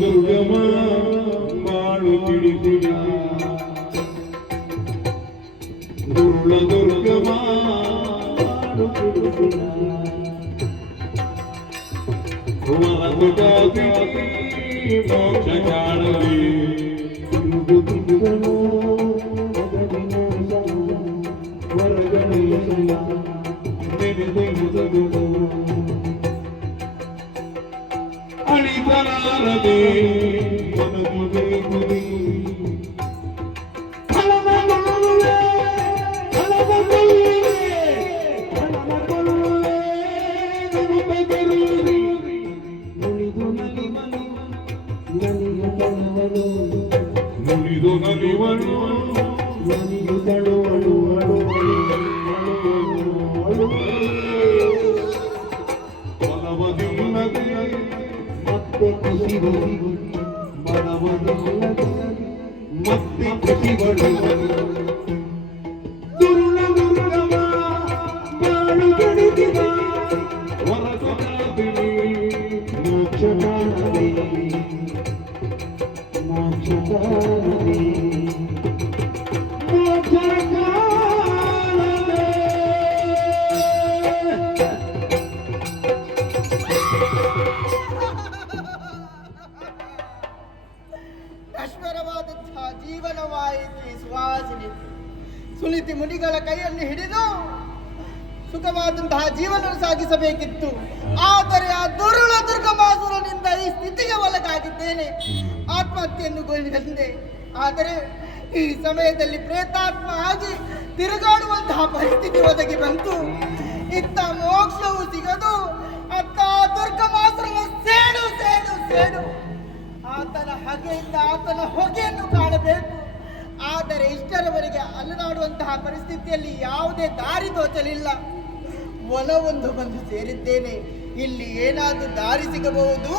ದುರ್ಗಮ ಬಾಳು ತಿಳಿದಿಡ ದುರುಳ ದುರ್ಗಮ ಬಾಳು ತಿಳಿದಿಡ ಹೊರಗುಟಾಗಿ ಮೋಕ್ಷ ಕಾಣಲಿ ಅಳಿತನಾರದೆ ಮನದುವೆ ಗುರಿ ನುಡಿದು ನಲಿವಳು ನನಿಯು ತಳುವಳು ಬಲವದಿಲ್ಲದೆ ಮತ್ತೆ ಕುಸಿದು ಬಲವದಿಲ್ಲದೆ ಮತ್ತೆ ಕುಸಿಗಳು ದುರುಳ ದುರ್ಗಮ ಬಾಳು ಗಣಿತಿದ ಹೊರತು ಮೋಕ್ಷ ಕಾಣದೆ ಮೋಕ್ಷ ಕಾಣದೆ ಮೋಕ್ಷ ಕಾಣದೆ ನಶ್ವರವಾದಂತಹ ಜೀವನವಾಯಿತು ಈ ಸುವಾಸಿನಿ ಸುನಿತಿ ಮುನಿಗಳ ಕೈಯಲ್ಲಿ ಹಿಡಿದು ಸುಖವಾದಂತಹ ಜೀವನ ಸಾಗಿಸಬೇಕಿತ್ತು. ಆದರೆ ಆ ದುರುಳ ದುರ್ಗಮಾಸುರನಿಂದ ಈ ಸ್ಥಿತಿಗೆ ಒಳಗಾಗಿದ್ದೇನೆ. ಆತ್ಮಹತ್ಯೆಯನ್ನು ಗೊಂಡಿದ್ದೆ. ಆದರೆ ಈ ಸಮಯದಲ್ಲಿ ಪ್ರೇತಾತ್ಮ ಆಗಿ ತಿರುಗಾಡುವಂತಹ ಪರಿಸ್ಥಿತಿ ಒದಗಿ ಬಂತು. ಇತ್ತ ಮೋಕ್ಷವು ಸಿಗದು, ಅತ್ತ ದುರ್ಗಮಾಸುರನ ಸೇಡು ಸೇಡು ಸೇಡು. ಆತನ ಹಗೆಯಿಂದ ಆತನ ಹೊಗೆಯನ್ನು ಕಾಣಬೇಕು. ಆದರೆ ಇಷ್ಟರವರೆಗೆ ಅಲುನಾಡುವಂತಹ ಪರಿಸ್ಥಿತಿಯಲ್ಲಿ ಯಾವುದೇ ದಾರಿ ತೋಚಲಿಲ್ಲ. ಒಲವೊಂದು ಬಂದು ಸೇರಿದ್ದೇನೆ. ಇಲ್ಲಿ ಏನಾದರೂ ದಾರಿ ಸಿಗಬಹುದು.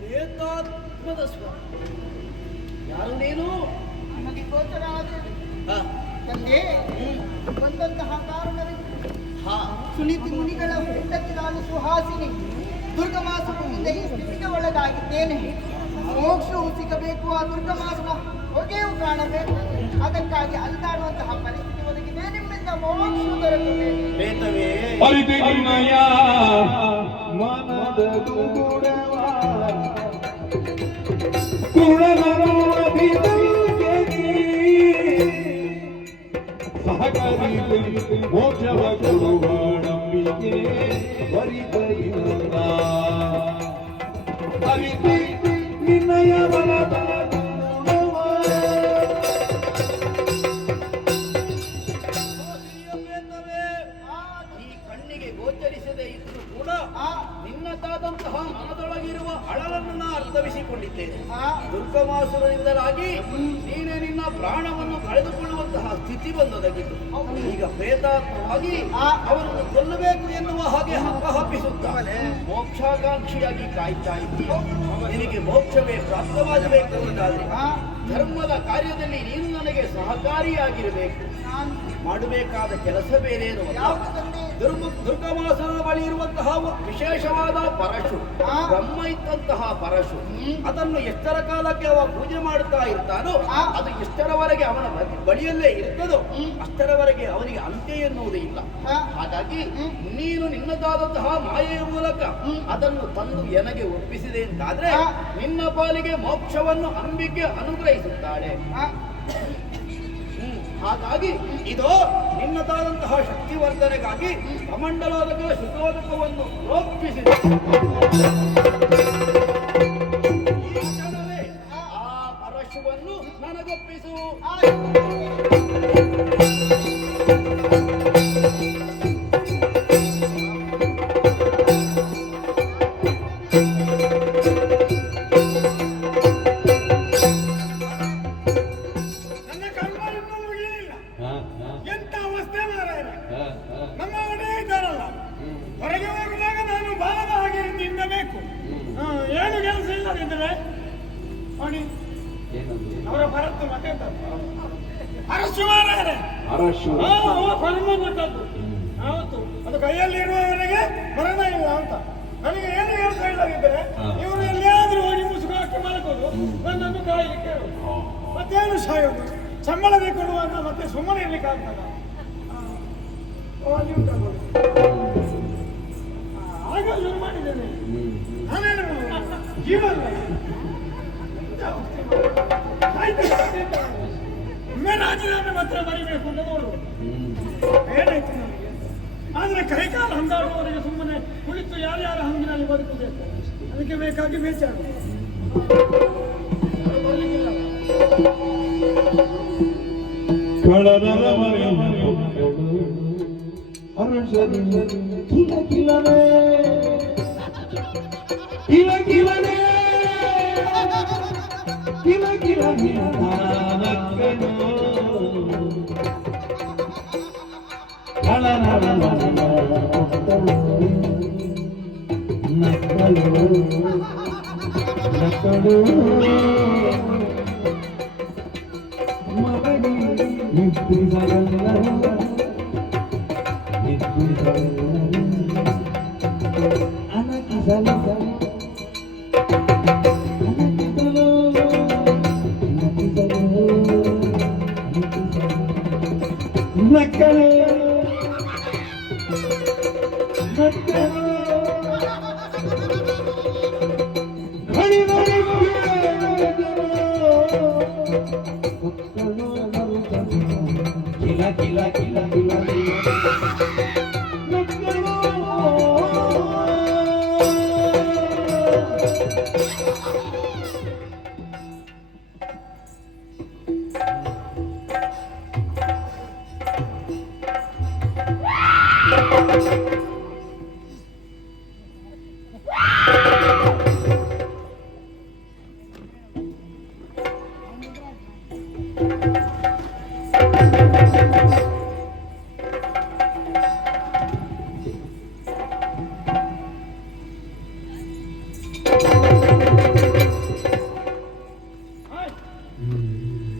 ಪ್ರೇತಾತ್ಮದ ಸ್ವ ಯಾರು ನೀನು? ನಮಗೆ ಗೋಚರ ತಂದೆ ಬಂದಂತಹ ಕಾರಣವೇ ಸುನೀತಿ ಮುನಿಗಳ ಹೆಂಡತಿ ನಾನು ಸುಹಾಸಿನಿ. ದುರ್ಗಮಾಸದಿಂದ ಈ ಸ್ಥಿತಿಗೆ ಒಳಗಾಗಿದ್ದೇನೆ. ಮೋಕ್ಷವು ಸಿಗಬೇಕು, ಆ ದುರ್ಗಮಾಸನ ಹೊಗೆಯೂ ಕಾಣಬೇಕು. ಅದಕ್ಕಾಗಿ ಅಲ್ದಾಡುವಂತಹ ಪರಿಸ್ಥಿತಿ ಒದಗಿದೆ. ನಿಮ್ಮಿಂದ ಮೋಕ್ಷ ದೊರಕಬೇಕು. ಮೋಕ್ಷವ ಕೊಡುವ ನಂಬಿಕೆ ವರಿತೈನಂದ ಅರಿತಿ ನಿನ್ನಯ ಬಲದ ಈ ಕಣ್ಣಿಗೆ ಗೋಚರಿಸದೆ ಇದ್ರೂ ಕೂಡ ನಿನ್ನದಾದಂತಹ ಮನದೊಳಗಿರುವ ಅಳಲನ್ನು ನಾ ಅರ್ಥವಿಸಿಕೊಂಡಿದ್ದೇನೆ. ದುರ್ಗಮಾಸುರನಿಂದಲಾಗಿ ನೀನೇ ನಿನ್ನ ಪ್ರಾಣವನ್ನು ಕಳೆದುಕೊಳ್ಳುವಂತಹ ಸ್ಥಿತಿ ಬಂದೊದಗಿತು. ಈಗ ಪ್ರೇತಾತ್ಮವಾಗಿ ಅವರನ್ನು ಕೊಲ್ಲಬೇಕು ಎನ್ನುವ ಹಾಗೆ ಹಪ್ಪಹಿಸುತ್ತಾನೆ. ಮೋಕ್ಷಾಕಾಂಕ್ಷಿಯಾಗಿ ಕಾಯ್ತಾ ಇದ್ದೀಯ. ನಿನಗೆ ಮೋಕ್ಷವೇ ಪ್ರಾಪ್ತವಾಗಬೇಕು ಎಂದಾದರೆ ಧರ್ಮದ ಕಾರ್ಯದಲ್ಲಿ ನೀನು ನನಗೆ ಸಹಕಾರಿಯಾಗಿರಬೇಕು. ಮಾಡಬೇಕಾದ ಕೆಲಸ ಬೇರೇನು? ದುರ್ಗಮಾಸನ ಬಳಿ ಇರುವಂತಹ ವಿಶೇಷವಾದ ಪರಶು, ಬ್ರಹ್ಮ ಇದ್ದಂತಹ ಪರಶು, ಅದನ್ನು ಎಷ್ಟರ ಕಾಲಕ್ಕೆ ಅವ ಪೂಜೆ ಮಾಡುತ್ತಾ ಇರ್ತಾನೋ ಅದು ಎಷ್ಟರವರೆಗೆ ಅವನ ಬಳಿಯಲ್ಲೇ ಇರ್ತದೋ ಅಷ್ಟರವರೆಗೆ ಅವನಿಗೆ ಅಂತ್ಯ ಎನ್ನುವುದೇ ಇಲ್ಲ. ಹಾಗಾಗಿ ನೀನು ನಿನ್ನದಾದಂತಹ ಮಾಯೆಯ ಮೂಲಕ ಅದನ್ನು ತಂದು ನನಗೆ ಒಪ್ಪಿಸಿದೆ ಅಂತಾದ್ರೆ ನಿನ್ನ ಪಾಲಿಗೆ ಮೋಕ್ಷವನ್ನು ಅಂಬಿಕೆ ಅನುಗ್ರಹಿಸುತ್ತಾಳೆ. ಹಾಗಾಗಿ ಇದು ನಿನ್ನದಾದಂತಹ ಶಕ್ತಿವರ್ಧನೆಗಾಗಿ ಕಮಂಡಲೋದಕ ಶುದ್ಧೋದಕವನ್ನು ರೋಪಿಸಿದೆ. ಈ ಕ್ಷಣವೇ ಆ ಪರಶುವನ್ನು ನನಗೊಪ್ಪಿಸು. ಎಂತ ಅವಸ್ಥೆ ಮಾರಾಯರೆ. ನಮ್ಮ ಒಡೆಯ ಇದ್ದಾರಲ್ಲ, ಹೊರಗೆ ಹೋಗುವಾಗ ನಾನು ಬಾಲದ ಹಾಗೆ ನಿನ್ನಬೇಕು. ಏನು ಕೆಲಸ ಇಲ್ಲದಿದ್ದರೆ ನೋಡಿ ಅವರ ಭರತ್ತು ಮತ್ತೆ ಅರಸು ಮಾರಾಯರೆ. ಕರ್ಮ ಕೊಟ್ಟದ್ದು ಹೌದು. ಅದು ಕೈಯಲ್ಲಿ ಇರುವವರೆಗೆ ಮರಣ ಇಲ್ಲ ಅಂತ. ನನಗೆ ಏನು ಕೆಲಸ ಇಲ್ಲದಿದ್ದರೆ ಇವರು ಎಲ್ಲಿಯಾದ್ರೂ ಹೋಗಿ ಮುಸುಕು ಹಾಕಿ ಮಲಗೋದು, ನನ್ನನ್ನು ಕಾಯಲಿಕ್ಕೆ ಮತ್ತೇನು ಸಾಯೋದು. ಸಂಬಳವೇ ಕೊಡುವಾಗ ಮತ್ತೆ ಸುಮ್ಮನೆ ಇರ್ಲಿಕ್ಕೆ ಆಗ್ತದ? ಅಲ್ಲಿ ಉಂಟು ಆಗ ಶುರು ಮಾಡಿದ್ದೇನೆ ನಾನೇನು ಜೀವನ ಒಮ್ಮೆ ರಾಜೀನಾಮೆ ಮಾತ್ರ ಬರೀಬೇಕು ಅಂತ ನೋಡು. ಏನಾಯ್ತು ನನಗೆ? ಆದ್ರೆ ಕೈಕಾಲು ಹಂದಾಡುವವರೆಗೆ ಸುಮ್ಮನೆ ಕುಳಿತು ಯಾರ್ಯಾರ ಹಂಗಿನಲ್ಲಿ ಬದುಕಬೇಕು. ಅದಕ್ಕೆ ಬೇಕಾಗಿ ಬೇಚಾರು ಬರ್ಲಿಕ್ಕಿಲ್ಲ. ಕಿಲ ಕಿಲನೆ ಕಿಲ ಕಿಲನೆ ಕಿಲ ಕಿಲನೆ ನಕ್ಕಳು ಮಗಡಿ ಕಿಲ ಕಿಲ ಕಿಲ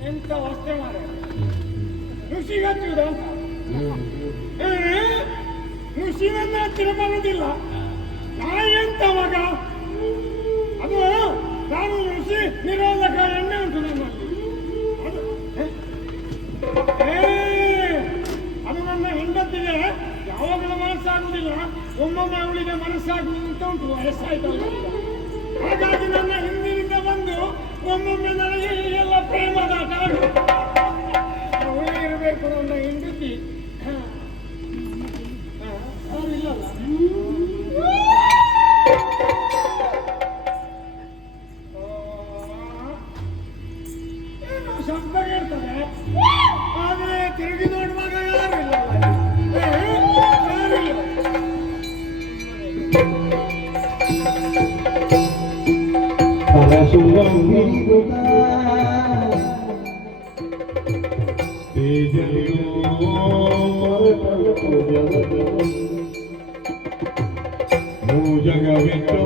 ಎಂತ ಅವಸ್ಥೆ ಮಾರೆ. ಋಷಿಗಂತಿದ ಋಷಿ ನನ್ನ ಹತ್ತಿರ ಬರುವುದಿಲ್ಲ. ನಾಯಿ ಎಂತ ಮಗ ಅದು. ನಾನು ಋಷಿ ನಿರೋಧಕ ಎಣ್ಣೆ ಉಂಟು ನನ್ನಲ್ಲಿ. ಅದು ನನ್ನ ಹೆಂಡತಿಗೆ ಯಾವಾಗಲೂ ಮನಸ್ಸಾಗುವುದಿಲ್ಲ, ಒಮ್ಮೊಮ್ಮೆ ಅವಳಿಗೆ ಮನಸ್ಸಾಗುವುದು ಅಂತ ಉಂಟು. ವಯಸ್ಸಾಯ್ತಲ್ಲ, ಹಾಗಾಗಿ ನನ್ನ ಹಿಂದಿನಿಂದ ಬಂದು ಒಮ್ಮೊಮ್ಮೆ ನನಗೆ ಎಲ್ಲ ಪ್ರೇಮದಾಟ ಆಡು. ಅವಳೇ ಇರಬೇಕು ನನ್ನ ಹೆಂಡತಿ. ಇಲ್ಲಲ್ಲ ಏನು ಶಬ್ದ ಕೇಳ್ತದೆ, ಆದರೆ ತಿರುಗಿ ನೋಡುವಾಗ ಯಾರು ಇಲ್ಲಲ್ಲ. ಯಾರಿಲ್ಲ. ಜಗವಿಟ್ಟು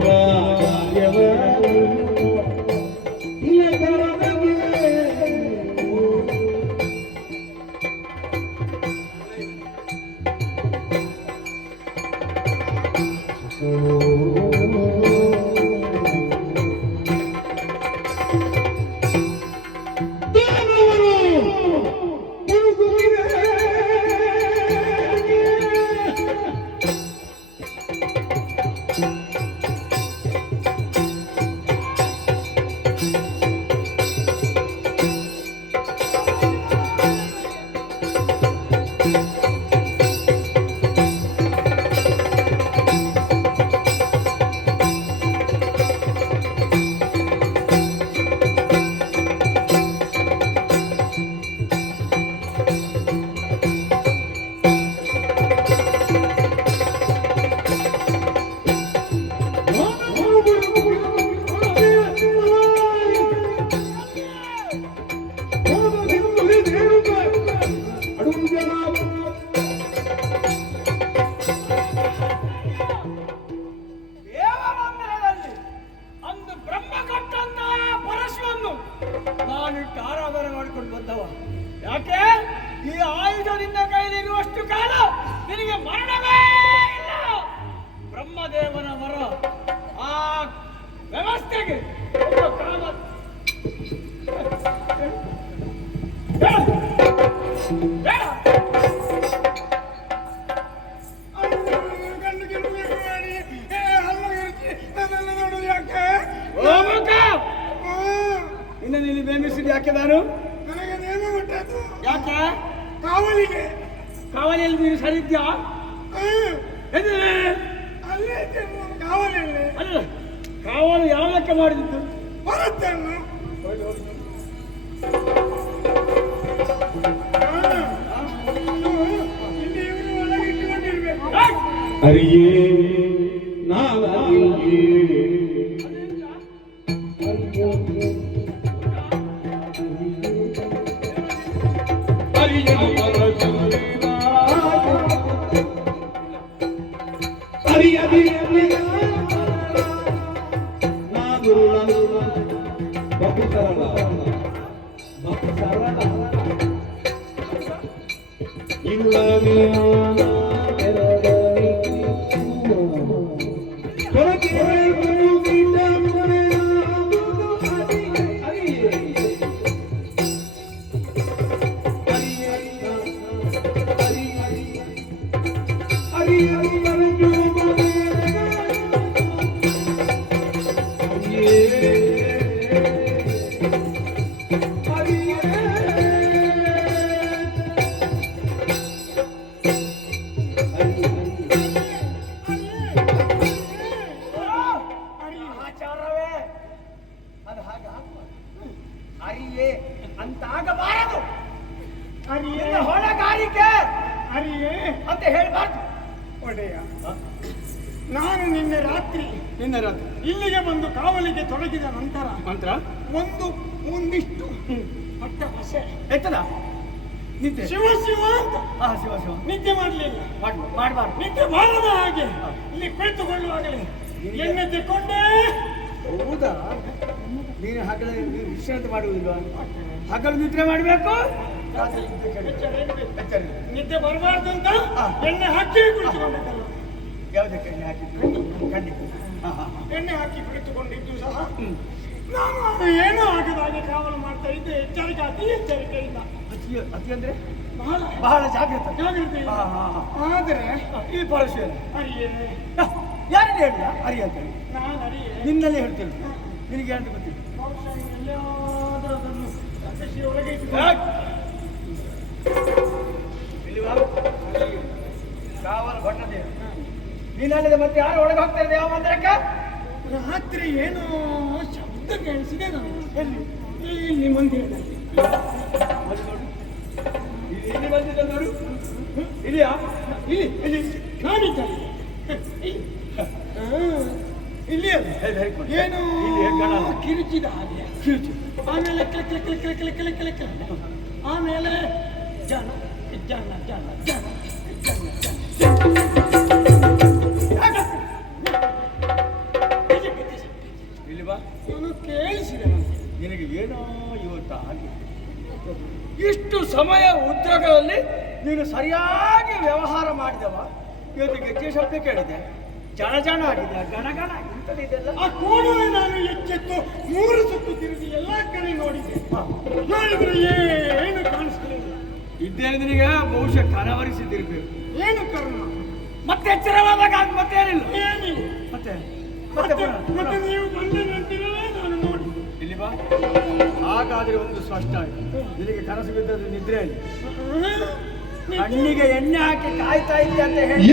ದೇವಮಂದಿರದಲ್ಲಿ ಅಂದು ಬ್ರಹ್ಮ ಕೊಟ್ಟಂತ ಪರಶುವನ್ನು ನಾನಿಟ್ಟು ಆರಾಧನೆ ಮಾಡಿಕೊಂಡು ಬಂದವ. ಯಾಕೆ ಈ ಆಯುಧದಿಂದ ಕೈಲಿರುವಷ್ಟು ಕಾಲ ನಿನಗೆ ಮರಣವೇ ಇಲ್ಲ. ಬ್ರಹ್ಮದೇವನ ವರ ಆ ವ್ಯವಸ್ಥೆಗೆ ಒಬ್ಬ ಕಾಮ ಇನ್ನು ನೀನು ನೇಮಿಸಿದ ಯಾಕೆ ನಾನು ನನಗೆ ನೇಮ ಕೊಟ್ಟದ್ದು ಯಾಕೆ ಕಾವಲಿಗೆ. ಕಾವಲಿಯಲ್ಲಿ ನೀನು ಸರಿದ್ಯಾ ಅಲ್ಲೇ ಇದ್ದೇನೆ ನಾನು ಕಾವಲಿಯಲ್ಲಿ. ಅಲ್ಲ ಕಾವಲು ಯಾವ ಲೆಕ್ಕ ಮಾಡಿದ್ದು ಬರುತ್ತೇನು ಇಲ್ಲಿ ಇವರು ಒಳಗೆ ಇಟ್ಟುಕೊಂಡಿರ್ಬೇಕು. ಅರಿಯೇ ನಾನರಿಯೇ ಅರಿಯನು ಪರಶುರಾಮ ಅರಿಯದಿರಲಿಲ್ಲ ನಾ ಗುರುಳನು ಬಹು ಸರಳ ಇಲ್ಲವೇ ಆಚಾರವೇ ಅದು ಹಾಗೆ ಅರಿಯೇ ಅಂತಾಗಬಾರದು. ಅರಿಯೇ ಹೊಣೆಗಾರಿಕೆ ಅರಿಯೇ ಅಂತ ಹೇಳ್ಬಾರ್ದು. ಒಡೆಯ, ನಾನು ನಿನ್ನೆ ರಾತ್ರಿ ಇಲ್ಲಿಗೆ ಬಂದು ಕಾವಲಿಗೆ ತೊಡಗಿದ ನಂತರ ಮಂತ್ರ ಒಂದಿಷ್ಟು ಪಟ್ಟ ಹಸೆ ಎತ್ತದ ನಿದ್ದೆ ಶಿವ ಶಿವ ಅಂತ ಶಿವ ಶಿವ ನಿದ್ದೆ ಮಾಡಲಿಲ್ಲ. ಮಾಡಬಾರ್ದು. ನಿದ್ದೆ ಬಾರದ ಹಾಗೆ ಇಲ್ಲಿ ಕುಳಿತುಕೊಳ್ಳುವಾಗಲೇ ಎಣ್ಣೆ ತೆಕ್ಕೊಂಡೇ. ಹೌದಾ? ನೀನು ಹಗಲ ವಿಶ್ರಾಂತಿ ಮಾಡುವುದಿಲ್ವಾ? ಹಗಲು ನಿದ್ರೆ ಮಾಡಬೇಕು, ರಾತ್ರಿ ನಿದ್ದೆ ಬರಬಾರ್ದು ಅಂತ ಎಣ್ಣೆ ಹಾಕಿ ಕುಳಿತುಕೊಂಡಿದ್ದಲ್ಲ. ಯಾವುದಕ್ಕೆ ಎಣ್ಣೆ ಹಾಕಿದ್ದು? ಖಂಡಿತ ಎಣ್ಣೆ ಹಾಕಿ ಕುಳಿತುಕೊಂಡಿದ್ದು ಸಹ ನಾನು ಅದು ಏನೂ ಆಗದ ಹಾಗೆ ಕಾವಲು ಮಾಡ್ತಾ ಇದ್ದೆ. ಎಚ್ಚರಿಕೆ, ಅತಿ ಎಚ್ಚರಿಕೆಯಿಂದ. ಅತಿ ಅಂದ್ರೆ ಬಹಳ ಬಹಳ ಜಾಗೃತ. ಆದರೆ ಈ ಪರಶುರಾಮ ಅರಿಯೇ, ಯಾರನ್ನ ಹೇಳಿದ ಅರಿ ಅಂತ ಹೇಳಿ? ನಾನು ಅರಿಯೇ ನಿನ್ನಲ್ಲೇ ಹೇಳ್ತೇನೆ. ನಿನಗೆ ಅಂತ ಗೊತ್ತಿಲ್ಲ. ಬಹುಶಃ ಎಲ್ಲಾದರೂ ಅದನ್ನು ರಹಸ್ಯ ಒಳಗೆ ಇಟ್ಟುಕೊಂಡು ಕಾವಲು ಭಟ್ಟದೇವ ನೀನಲ್ಲಿದೆ. ಮತ್ತೆ ಯಾರು ಒಳಗೆ ಹೋಗ್ತಾ ಇದೆ ಯಾವ ಮಂದಿರಕ್ಕೆ? ರಾತ್ರಿ ಏನೋ ಶಬ್ದ ಕೇಳಿಸಿದೆ ನಾನು. ಎಲ್ಲಿ? ಇಲ್ಲಿ ಮಂದಿರದಲ್ಲಿ. ಇಲ್ಲಿ ಬಂದಿದ್ದ ನೋಡು. ಇದೆಯಾ? ಇಲ್ಲಿ ಇಲ್ಲಿ ನಾನಿದ್ದಲ್ಲಿ ಇಲ್ಲಿ ಏನು ಕಿರುಚಿದ ಹಾಗೆ ಕಿರುಚು. ಆಮೇಲೆ click click click click click click click click. ಆಮೇಲೆ ಜನ ಜನ ಜನ ಜನ ಇಲ್ಲಿ ಬಾ. ಇವನು ಕೇಳಿಸಿದೆ ನನಗೆ. ನಿನಗೆ ಏನೋ ಇವತ್ತು ಹಾಗೆ ಇಷ್ಟು ಸಮಯ ಉದ್ಯೋಗದಲ್ಲಿ ನೀನು ಸರಿಯಾಗಿ ವ್ಯವಹಾರ ಮಾಡಿದವ. ಇವತ್ತು ಗೆಜ್ಜೆ ಶಬ್ದ ಕೇಳಿದೆ, ಜನ ಜನ ಆಗಿದೆ, ಗಣಗಣ ಇಂಥದ್ದಿದೆಲ್ಲ. ಆ ಕೂಡಲೇ ನಾನು ಎಚ್ಚೆತ್ತು 3 ಸುತ್ತು ತಿರುಗಿ ಎಲ್ಲಾ ಕಡೆ ನೋಡಿದೆ. ನೋಡಿದ್ರೆ ಏನು ಕಾಣಿಸ್ಲಿಲ್ಲ. ಇದ್ದೇನೆ ನಿನಗೆ ಬಹುಶಃ ಕನವರಿಸಿದ್ದಿರ್ಬೇಕು. ಏನು ಕರ್ಮ? ಮತ್ತೆ ಎಚ್ಚರವಾದಾಗ ಮತ್ತೇನಿಲ್ಲ. ಏನಿಲ್ಲ. ಮತ್ತೆ ಮತ್ತೆ ನೀವು ಬಂದ ನಂತರವೇ ನಾನು ನೋಡಿ. ಇಲ್ಲಿ ಬಾ. ಹಾಗಾದ್ರೆ ಒಂದು ಸ್ಪಷ್ಟ ಆಗಿದೆ. ನಿನಗೆ ಕನಸು ಬಿದ್ದದ್ದು ನಿದ್ರೆಯಲ್ಲಿ ಕಣ್ಣಿಗೆ ಎಣ್ಣೆ ಹಾಕಿ ಕಾಯ್ತಾ ಇದ್ದೆ ಅಂತ ಹೇಳಿ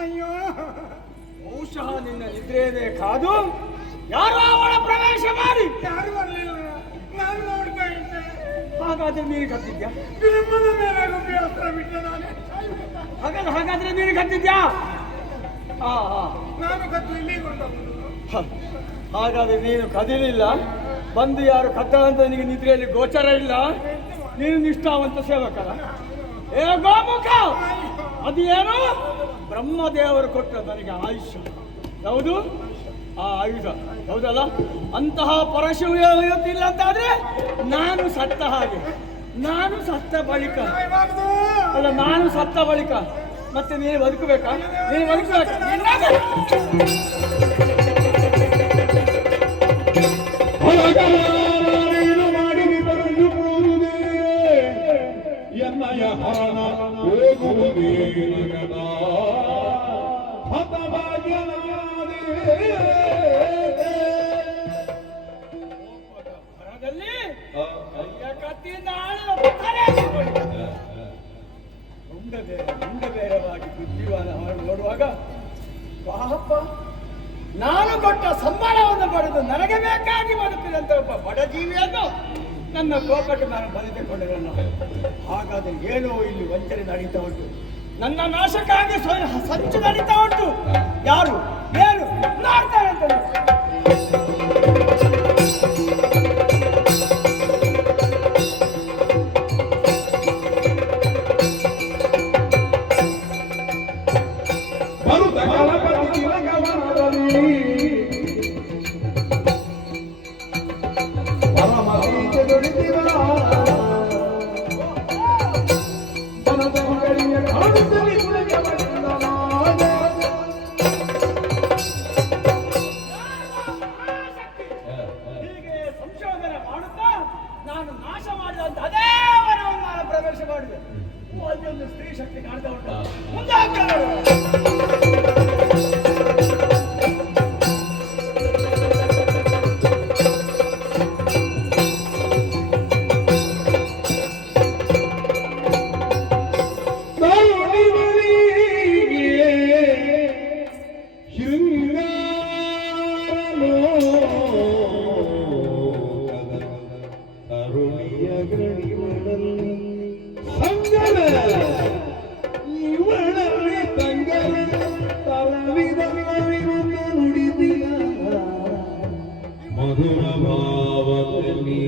ಅಯ್ಯೋ ಬಹುಶಃ ನಿನ್ನ ನಿದ್ರೆಯೇ ಕಾದು ಯಾರೋ ಅವಳ ಪ್ರವೇಶ ಮಾಡಿ. ಯಾರು ಬರಲಿಲ್ಲ, ನಾನು ನೋಡ್ತಾ ಇದ್ದೆ. ಹಾಗಾದ್ರೆ ನೀನು ಕತ್ತಿದ್ಯಾ? ಬ್ರಹ್ಮನ ಮೇಲೆ ಗುಬ್ಬಿಯಸ್ತ್ರ ಬಿಟ್ಟೆ ನಾನೇ ಸಾಯ್ಬೇಕಾ? ಹಾಗಾದ್ರೆ ನೀನು ಕತ್ತಿದ್ಯಾ? ಹಾ ಹಾ, ನಾನು ಕತ್ತು ಇಲ್ಲಿಗೆ ಕೊಂಡೋಗುದು. ಹಾಗಾದ್ರೆ ನೀನು ಕದಿಲಿಲ್ಲ, ಬಂದು ಯಾರು ಕದ್ದ ಅಂತ ನಿನಗೆ ನಿದ್ರೆಯಲ್ಲಿ ಗೋಚರ ಇಲ್ಲ. ನೀನು ನಿಷ್ಠಾವಂತ ಸೇವಕರ. ಏ ಗೋಮುಖ, ಅದು ಏನು? ಬ್ರಹ್ಮದೇವರು ಕೊಟ್ಟ ನನಗೆ ಆಯುಷ್ಯ. ಯಾವುದು? ಆ ಆಯುಧ, ಹೌದಲ್ಲ? ಅಂತಹ ಪರಶಿವ ಇವತ್ತಿಲ್ಲ ಅಂತಾದ್ರೆ ನಾನು ಸತ್ತ ಹಾಗೆ. ನಾನು ಸತ್ತ ಬಳಿಕ ಅಲ್ಲ, ನಾನು ಸತ್ತ ಬಳಿಕ ಮತ್ತೆ ನೀನು ಬದುಕಬೇಕಾ? ನೀನು ಬದುಕಬೇಕಾ? ಹೊಲಗಾರರೇನು ಮಾಡಿ ಬರುವುದೇ ಎನ್ನಯ ಹಣ ಹೋಗುವುದೇ ನಿಗದ ಹತಭಾಗ್ಯನಾದೆ. ಹೊರದಲ್ಲಿ ಮುಂಡಬೇರವಾಗಿ ಬುದ್ಧಿವಾದ ನೋಡುವಾಗ ಪಾಪ, ನಾನು ಕೊಟ್ಟ ಸಂಬಳವನ್ನು ಪಡೆದು ನನಗೆ ಬೇಕಾಗಿ ಬದುಕಿದಂತ ಒಬ್ಬ ಬಡ ಜೀವಿಯನ್ನು ನನ್ನ ಕೋಪಕ್ಕೆ ನಾನು ಬಲಿತುಕೊಂಡೆನಲ್ಲ. ಹಾಗಾದ್ರೆ ಏನೋ ಇಲ್ಲಿ ವಂಚನೆ ನಡೀತಾ ಉಂಟು. ನನ್ನ ನಾಶಕ್ಕಾಗಿ ಸಂಚು ನಡೀತಾ ಉಂಟು. ಯಾರು ಏನು ಮಾಡ್ತಾರೆ ಅಂತ ಬರುತ್ತ ಕಳಪತಿ ತಿಲಕವನದಲ್ಲಿ ಪರಮರೀತಿ ದುಡಿತಿವ ಬನದ ಮಗಳಿಯ ಕಾಡುತ್ತಲಿ ಕುಳಿಗೆ ಬಂದನಾದ. ಹೀಗೆ ಸಂಶೋಧನೆ ಮಾಡುತ್ತಾ ನಾನು ನಾಶ ಮಾಡಿದಂತ ಅದೇ ವನವನ್ನು ನಾನು ಪ್ರವೇಶ ಮಾಡಿದೆ. ಅಲ್ಲೊಂದು ಸ್ತ್ರೀ ಶಕ್ತಿ ಕಾಣ್ತಾ ಉಂಟು. ಮುಂದೆ ಹಾಕ್ತಾರೆ. ಮಧುರ ಭಾವದಲ್ಲಿ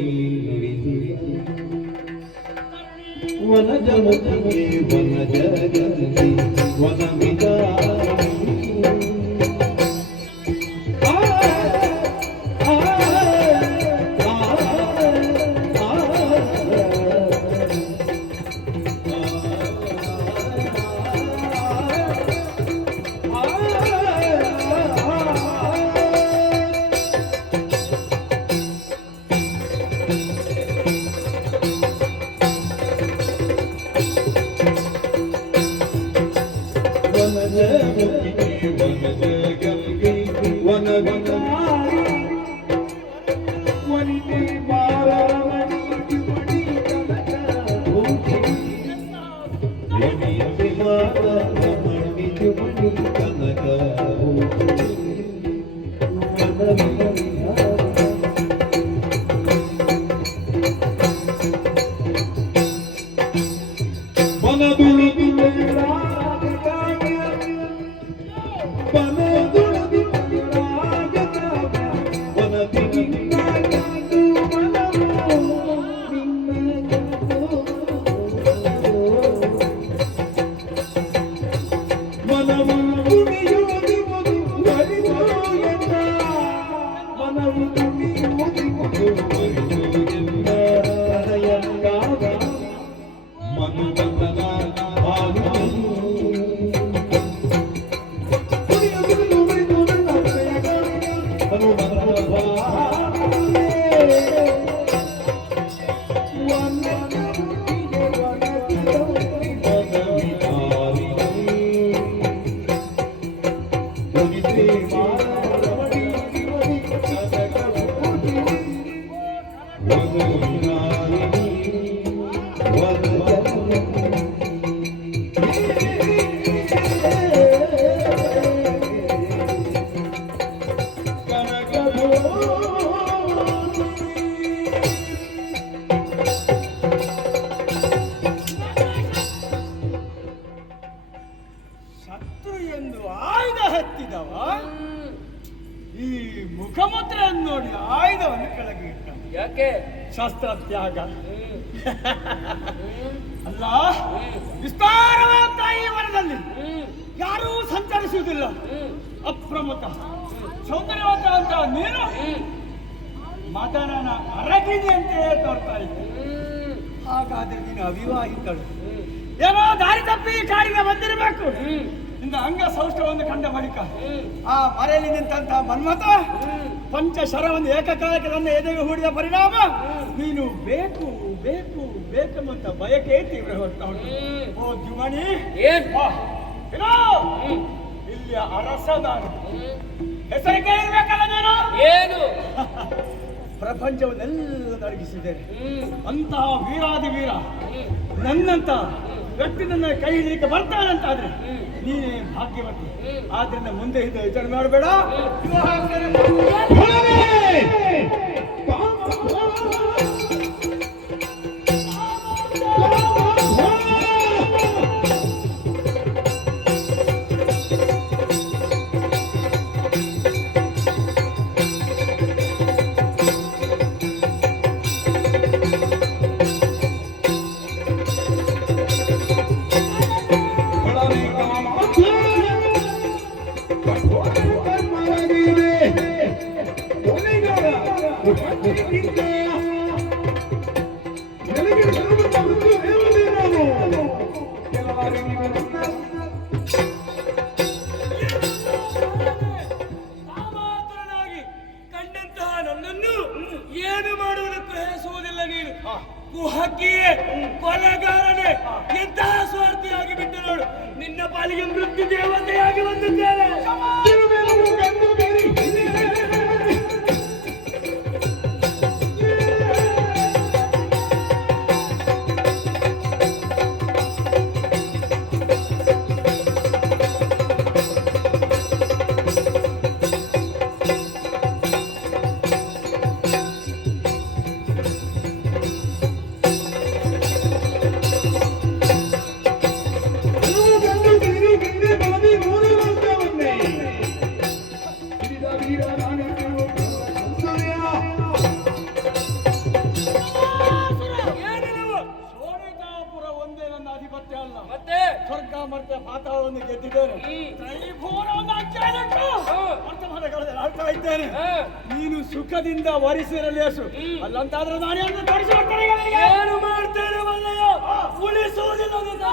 ವನಜ ಮುಖಿಗೆ ವನಜ ಗಂಗೆ ವನ What ಶಸ್ತ್ರತ್ಯಾಗ ಅಲ್ಲ, ವಿಸ್ತಾರವಾದ ಈ ವನದಲ್ಲಿ ಯಾರೂ ಸಂಚರಿಸುವುದಿಲ್ಲ. ಅಪ್ರಮುಖ ಸೌಂದರ್ಯವಂತ ಅಂತ ನೀನು ಮದನನ ಅರಗಿನಿಯಂತೆ ತೋರ್ತಾ ಇದ್ದೆ. ಹಾಗಾದ್ರೆ ನೀನು ಅವಿವಾಹಿತಳು, ಏನೋ ದಾರಿ ತಪ್ಪಿ ಕಾಡಿಗೆ ಬಂದಿರಬೇಕು. ನಿನ್ನ ಅಂಗ ಸೌಷ್ಠವನ್ನು ಕಂಡ ಬಳಿಕ ಆ ಮರೆಯಲ್ಲಿ ನಿಂತಹ ಮನ್ಮಥ ಪಂಚಶರವನ್ನು ಏಕಕಾಲಕ್ಕೆ ನನ್ನ ಎದೆಗೆ ಹೂಡಿದ ಪರಿಣಾಮ ನೀನು ಬೇಕು ಬೇಕು ಬೇಕೆಂಬಂತ ಬಯಕೆ ತೀವ್ರ ಹೋಗ್ತಾ ಉಂಟು. ಓ ದ್ಯುಮಣಿ, ಇಲ್ಲಿಯ ಅರಸದಾರ ಹೆಸರು ಕೇಳಬೇಕಲ್ಲ ನೀನು? ಏನು ಪ್ರಪಂಚವನ್ನೆಲ್ಲ ನಡಗಿಸಿದ್ದೇನೆ. ಅಂತಹ ವೀರಾದಿ ವೀರ ನನ್ನಂತ ವ್ಯಕ್ತಿ ನನ್ನ ಕೈ ಹಿಡಿಯಕ್ಕೆ ಬರ್ತಾನಂತಾದ್ರೆ ನೀನೇ ಭಾಗ್ಯವತಿ. ಆದ್ರಿಂದ ಮುಂದೆ ಇದು ಯೋಚನೆ ಮಾಡಬೇಡ. ಕಂಡಂತಹ ನನ್ನನ್ನು ಏನು ಮಾಡುವುದಕ್ಕೂ ಹೆಸುವುದಿಲ್ಲ ನೀನು. ಕುಹಕಿಯೇ, ಕೊಲೆಗಾರನೇ, ಎಂತಹ ಸ್ವಾರ್ಥಿಯಾಗಿ ಬಿಟ್ಟು ನೋಡು. ನಿನ್ನ ಪಾಲಿಗೆ ಮೃತ್ಯು ದೇವತೆಯಾಗಿ ಬಂದಿದ್ದೇನೆ. ಮತ್ತೆ ಸ್ವರ್ಗ ಮರ್ತ ಪಾತಾಳವನ್ನು ಗೆದ್ದಿದ್ದೇನೆ. ತ್ರೈಭುವನವನ್ನು ಆಳ್ತಾ ಇದ್ದೇನೆ. ನೀನು ಸುಖದಿಂದ ವರಿಸಿರಲಿ ಅಸು ಅಲ್ಲಂತಾದ್ರೆ ನಾನೇನು ತೋರಿಸಿ ಏನು ಮಾಡ್ತೇನೆ ಮಲ್ಲಯ್ಯ, ಉಳಿಸುವುದಿಲ್ಲ ನಿನ್ನ.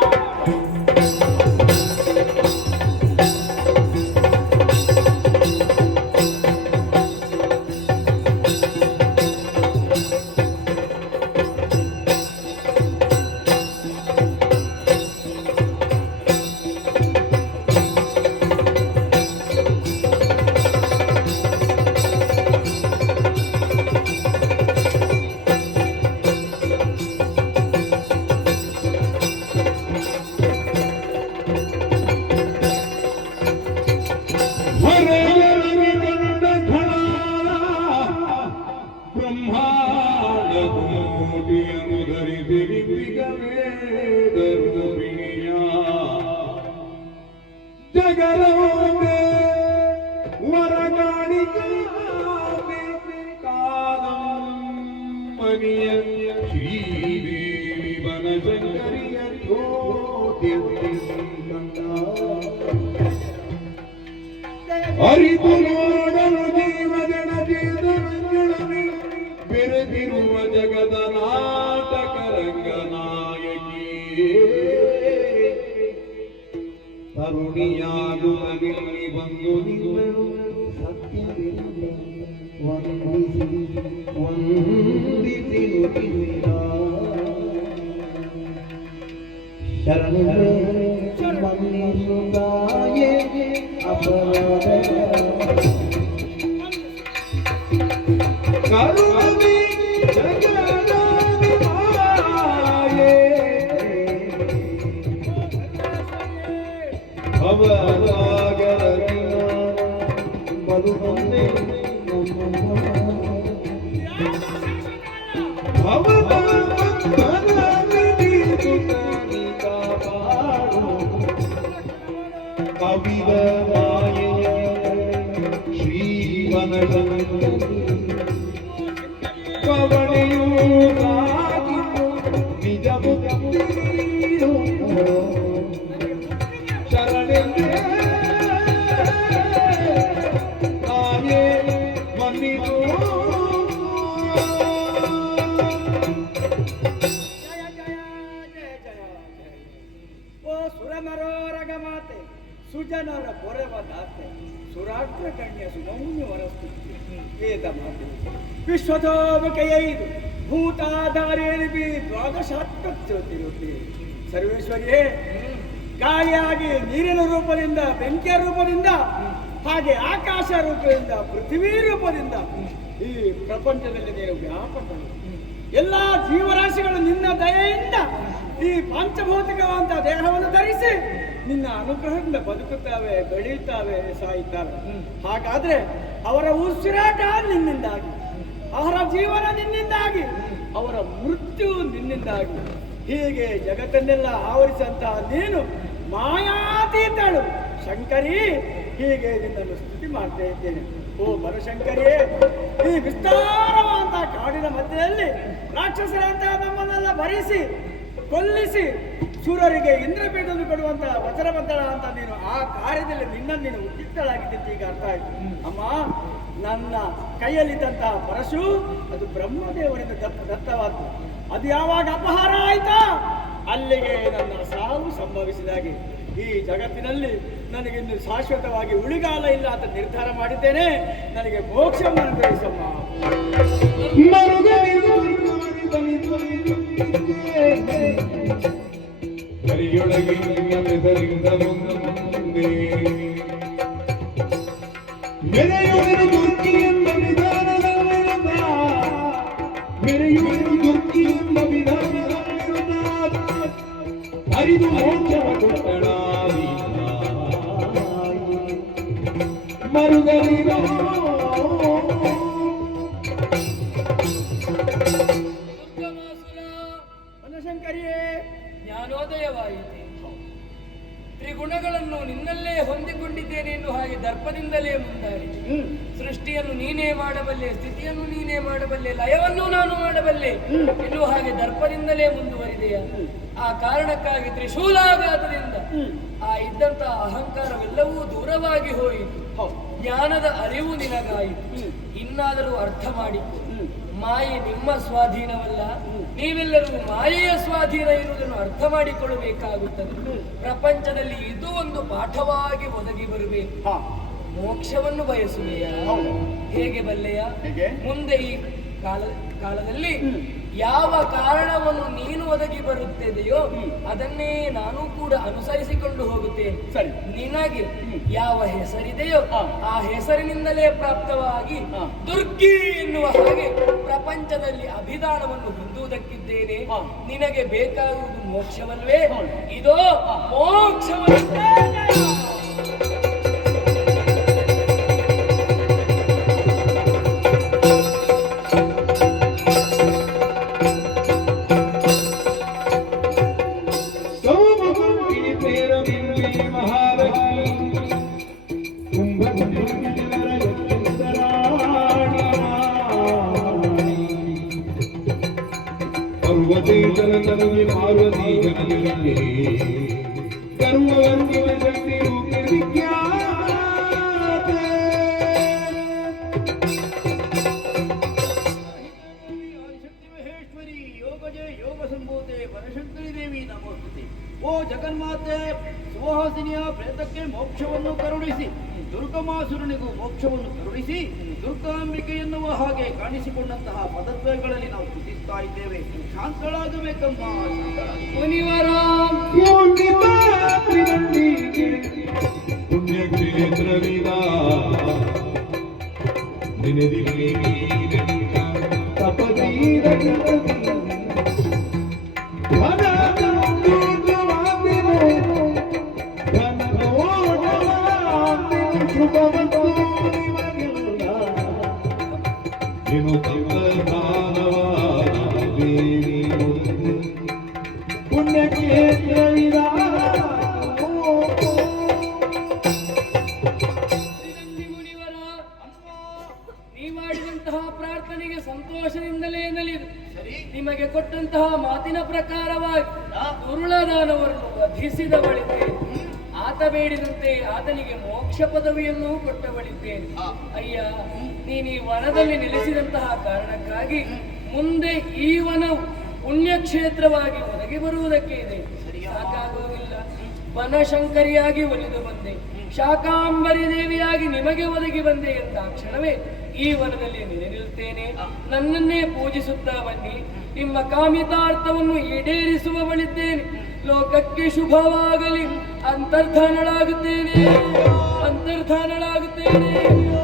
ಅರಿತು ನೋಡಲು ಜೀವಜನ ಚೇತನಗಳನೆ ಬೆರೆತಿರುವ ಜಗದ ನಾಟಕ ರಂಗನಾಯಕಿ ತರುಣಿಯಾಗುತ್ತಲಿಲ್ಲಿ ಬಂದು ನಿಲ್ಲಲು ಸತ್ಯವಿಲ್ಲ ವಂದಿಸಿ ನುಡಿಸಿದ ಶರಣರೇ ಮನ್ನಿಸುತ್ತಾಯೇ ಅಪರಾಧ ಕರುಣೆ ಜಗದಾದಿ ಮಾಯೆ ಭವರಾಗರ ಬಲುವಂದೆ ಕವಿದ ಮಾಯೆಯ ಶ್ರೀವನ ಕವಣೆಯೂ ಸುರನರೋರಗ ಮಾತೆ ಸುಜನರ ಪೊರೆವ ದಾತೆ ಸುರಾಗ್ರ ಗಣ್ಯ ಸುಮೌನ್ಯ ವರಸ್ತುತಿ ವೇದ ಮಾತೆ ವಿಶ್ವತೋಮುಖೈದು ಭೂತಾಧಾರೇಲಿ ದ್ವಾದಶಾತ್ಮಜ್ಯೋತಿರುತ್ತಿ ಸರ್ವೇಶ್ವರಿಯೇ ಗಾಳಿಯಾಗಿ ನೀರಿನ ರೂಪದಿಂದ ಬೆಂಕಿಯ ರೂಪದಿಂದ ಹಾಗೆ ಆಕಾಶ ರೂಪದಿಂದ ಪೃಥ್ವಿ ರೂಪದಿಂದ ಈ ಪ್ರಪಂಚದಲ್ಲಿ ನೀನು ವ್ಯಾಪಕ ಎಲ್ಲ ಜೀವರಾಶಿಗಳು ನಿನ್ನ ದಯೆಯಿಂದ ಈ ಪಂಚಭೌತಿಕವಾದ ದೇಹವನ್ನು ಧರಿಸಿ ನಿನ್ನ ಅನುಗ್ರಹದಿಂದ ಬದುಕುತ್ತವೆ ಬೆಳೆಯುತ್ತವೆ ಸಾಯುತ್ತವೆ. ಹಾಗಾದ್ರೆ ಅವರ ಉಸಿರಾಟ ನಿನ್ನಿಂದಾಗಿ, ಅವರ ಜೀವನ ನಿನ್ನಿಂದಾಗಿ, ಅವರ ಮೃತ್ಯು ನಿನ್ನಿಂದಾಗಿ, ಹೀಗೆ ಜಗತ್ತನ್ನೆಲ್ಲ ಆವರಿಸಂತಹ ನೀನು ಮಾಯಾತೀತಳು ಶಂಕರಿ. ಹೀಗೆ ನಿನ್ನನ್ನು ಸ್ತುತಿ ಮಾಡ್ತಾ ಇದ್ದೇನೆ. ಓ ಬನಶಂಕರಿಯೇ, ಈ ವಿಸ್ತಾರವಾದಂತಹ ಕಾಡಿನ ಮಧ್ಯದಲ್ಲಿ ರಾಕ್ಷಸರಂತಹ ನಮ್ಮನ್ನೆಲ್ಲ ಭರಿಸಿ ಕೊಲ್ಲಿಸಿ ಸೂರರಿಗೆ ಇಂದ್ರಪೀಠವನ್ನು ಕೊಡುವಂತಹ ವಚನಬದ್ಧಳ ಅಂತ ನೀನು ಆ ಕಾರ್ಯದಲ್ಲಿ ನೀನು ಉದ್ಯುಕ್ತಳಾಗಿದ್ದಂತೆ ಈಗ ಅರ್ಥ ಆಯ್ತು. ಅಮ್ಮ, ನನ್ನ ಕೈಯಲ್ಲಿದ್ದಂತಹ ಪರಶು ಅದು ಬ್ರಹ್ಮದೇವರಿಂದ ದತ್ತವಾದ್ದು. ಅದು ಯಾವಾಗ ಅಪಹಾರ ಆಯ್ತಾ ಅಲ್ಲಿಗೆ ನನ್ನ ಸಾವು ಸಂಭವಿಸಿದಾಗೆ ಈ ಜಗತ್ತಿನಲ್ಲಿ ನನಗಿನ್ನು ಶಾಶ್ವತವಾಗಿ ಉಳಿಗಾಲ ಇಲ್ಲ ಅಂತ ನಿರ್ಧಾರ ಮಾಡಿದ್ದೇನೆ. ನನಗೆ ಮೋಕ್ಷವನ್ನು ಅನುಗ್ರಹಿಸಮ್ಮ. ಕರಿಯೊಳಗೆ ಹೆಸರಿಂದ ಮುಂದೆ ಮೆರೆಯುವುದು ದುರ್ಗಿ ಎಂಬ ವಿಧಾನದಲ್ಲಿರುತ್ತ, ಮೆರೆಯುವುದು ದುರ್ಗಿ ಎಂಬ ವಿಧಾನದಲ್ಲಿರುತ್ತ ಹರಿದು ಮೋಕ್ಷವ ಕೊಟ್ಟಳ ಮರುಗಲಿರೋ ಬನಶಂಕರಿಯೇ, ಜ್ಞಾನೋದಯವಾಯಿತೆ. ತ್ರಿಗುಣಗಳನ್ನು ನಿನ್ನಲ್ಲೇ ಹೊಂದಿಕೊಂಡಿದ್ದೇನೆ ಎನ್ನುವ ಹಾಗೆ ದರ್ಪದಿಂದಲೇ ಮುಂದಾಡಿ ಸೃಷ್ಟಿಯನ್ನು ನೀನೇ ಮಾಡಬಲ್ಲೆ, ಸ್ಥಿತಿಯನ್ನು ನೀನೇ ಮಾಡಬಲ್ಲೆ, ಲಯವನ್ನು ನಾನು ಮಾಡಬಲ್ಲೆ ಎನ್ನುವ ಹಾಗೆ ದರ್ಪದಿಂದಲೇ ಮುಂದುವರಿದೆಯ. ಆ ಕಾರಣಕ್ಕಾಗಿ ತ್ರಿಶೂಲಾಘಾತದಿಂದ ಆ ಇದ್ದಂತಹ ಅಹಂಕಾರವೆಲ್ಲವೂ ದೂರವಾಗಿ ಹೋಯಿತು. ಜ್ಞಾನದ ಅರಿವು ನಿನಗಾಯಿತು. ಇನ್ನಾದರೂ ಅರ್ಥ ಮಾಡಿಕೊ, ಮಾಯೆ ನಿಮ್ಮ ಸ್ವಾಧೀನವಲ್ಲ, ನೀವೆಲ್ಲರೂ ಮಾಯೆಯ ಸ್ವಾಧೀನ ಇರುವುದನ್ನು ಅರ್ಥ ಮಾಡಿಕೊಳ್ಳಬೇಕಾಗುತ್ತದೆ. ಪ್ರಪಂಚದಲ್ಲಿ ಇದು ಒಂದು ಪಾಠವಾಗಿ ಒದಗಿ ಬರಬೇಕು. ಮೋಕ್ಷವನ್ನು ಬಯಸುವೆಯಾ? ಹೇಗೆ ಬಲ್ಲೆಯ? ಮುಂದೆ ಈ ಕಾಲದಲ್ಲಿ ಯಾವ ಕಾರಣವನ್ನು ನೀನು ಒದಗಿ ಬರುತ್ತಿದೆಯೋ ಅದನ್ನೇ ನಾನು ಕೂಡ ಅನುಸರಿಸಿಕೊಂಡು ಹೋಗುತ್ತೇನೆ. ಸರಿ. ನಿನಗೆ ಯಾವ ಹೆಸರಿದೆಯೋ ಆ ಹೆಸರಿನಿಂದಲೇ ಪ್ರಾಪ್ತವಾಗಿ ದುರ್ಗಿ ಎನ್ನುವ ಹಾಗೆ ಪ್ರಪಂಚದಲ್ಲಿ ಅಭಿದಾನವನ್ನು ಹೊಂದುವುದಕ್ಕಿದ್ದೇನೆ. ನಿನಗೆ ಬೇಕಾಗುವುದು ಮೋಕ್ಷವಲ್ವೇ? ಇದೋ ಮೋಕ್ಷವನ್ನೇ. ನನಗೆ ಪಾರ್ವತಿ ಜನರಿಗೆ ಕರ್ಮವರ್ಗಿನ ಶಕ್ತಿ ಮಹೇಶ್ವರಿ ಯೋಗಜೆ ಯೋಗ ಸಂಭೂತೆ ಬನಶಂಕರಿ ದೇವಿ ನಮೋಸ್ತುತೆ. ಓ ಜಗನ್ಮಾತೆ ಸುಹಾಸಿನಿಯ ಪ್ರೇತಕ್ಕೆ ಮೋಕ್ಷವನ್ನು ಕರುಣಿಸಿ, ದುರ್ಗಮಾಸುರನಿಗೂ ಮೋಕ್ಷವನ್ನು ಕರುಣಿಸಿ, ದುರ್ಗಾಂಬಿಕೆ ಎನ್ನುವ ಹಾಗೆ ಕಾಣಿಸಿಕೊಂಡಂತಹ ಪದದ್ವಯಗಳಲ್ಲಿ ನಾವು ಸ್ತುತಿಸ್ತಾ ಇದ್ದೇವೆ. ಶಾಂತಳಾಗಬೇಕಮ್ಮ, ಮುನಿವರ ಪುಣ್ಯಕ್ಷೇತ್ರವಿದ ಪ್ರಾರ್ಥನೆಗೆ ಸಂತೋಷದಿಂದಲೇ ನಲಿದು ನಿಮಗೆ ಕೊಟ್ಟಂತಹ ಮಾತಿನ ಪ್ರಕಾರವಾಗಿ ದುರುಳದಾನವರನ್ನು ವಧಿಸಿದವಳಿದ್ದೇನೆ. ಆತ ಬೇಡಿದಂತೆ ಆತನಿಗೆ ಮೋಕ್ಷ ಪದವಿಯನ್ನು ಕೊಟ್ಟವಳಿದ್ದೇನೆ. ಅಯ್ಯ, ನೀನು ಈ ವನದಲ್ಲಿ ನೆಲೆಸಿದಂತಹ ಕಾರಣಕ್ಕಾಗಿ ಮುಂದೆ ಈ ವನವು ಪುಣ್ಯಕ್ಷೇತ್ರವಾಗಿ ಒದಗಿ ಬರುವುದಕ್ಕೆ ಇದೆ. ಸಾಕಾಗುವುದಿಲ್ಲ. ಬನಶಂಕರಿಯಾಗಿ ಒಲಿದು ಬಂದೆ, ಶಾಕಾಂಬರಿ ದೇವಿಯಾಗಿ ನಿಮಗೆ ಒದಗಿ ಬಂದೆ ಎಂದ ಕ್ಷಣವೇ ಈ ವನದಲ್ಲಿ ನೆಲೆ ನಿಲ್ಲುತ್ತೇನೆ. ನನ್ನನ್ನೇ ಪೂಜಿಸುತ್ತಾ ಬನ್ನಿ, ನಿಮ್ಮ ಕಾಮಿತಾರ್ಥವನ್ನು ಈಡೇರಿಸುವವಳಿದ್ದೇನೆ. ಲೋಕಕ್ಕೆ ಶುಭವಾಗಲಿ. ಅಂತರ್ಧಾನಳಾಗುತ್ತೇನೆ, ಅಂತರ್ಧಾನಳಾಗುತ್ತೇನೆ.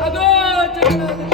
ಅಗೋಚರನಾಗುತ್ತೇನೆ.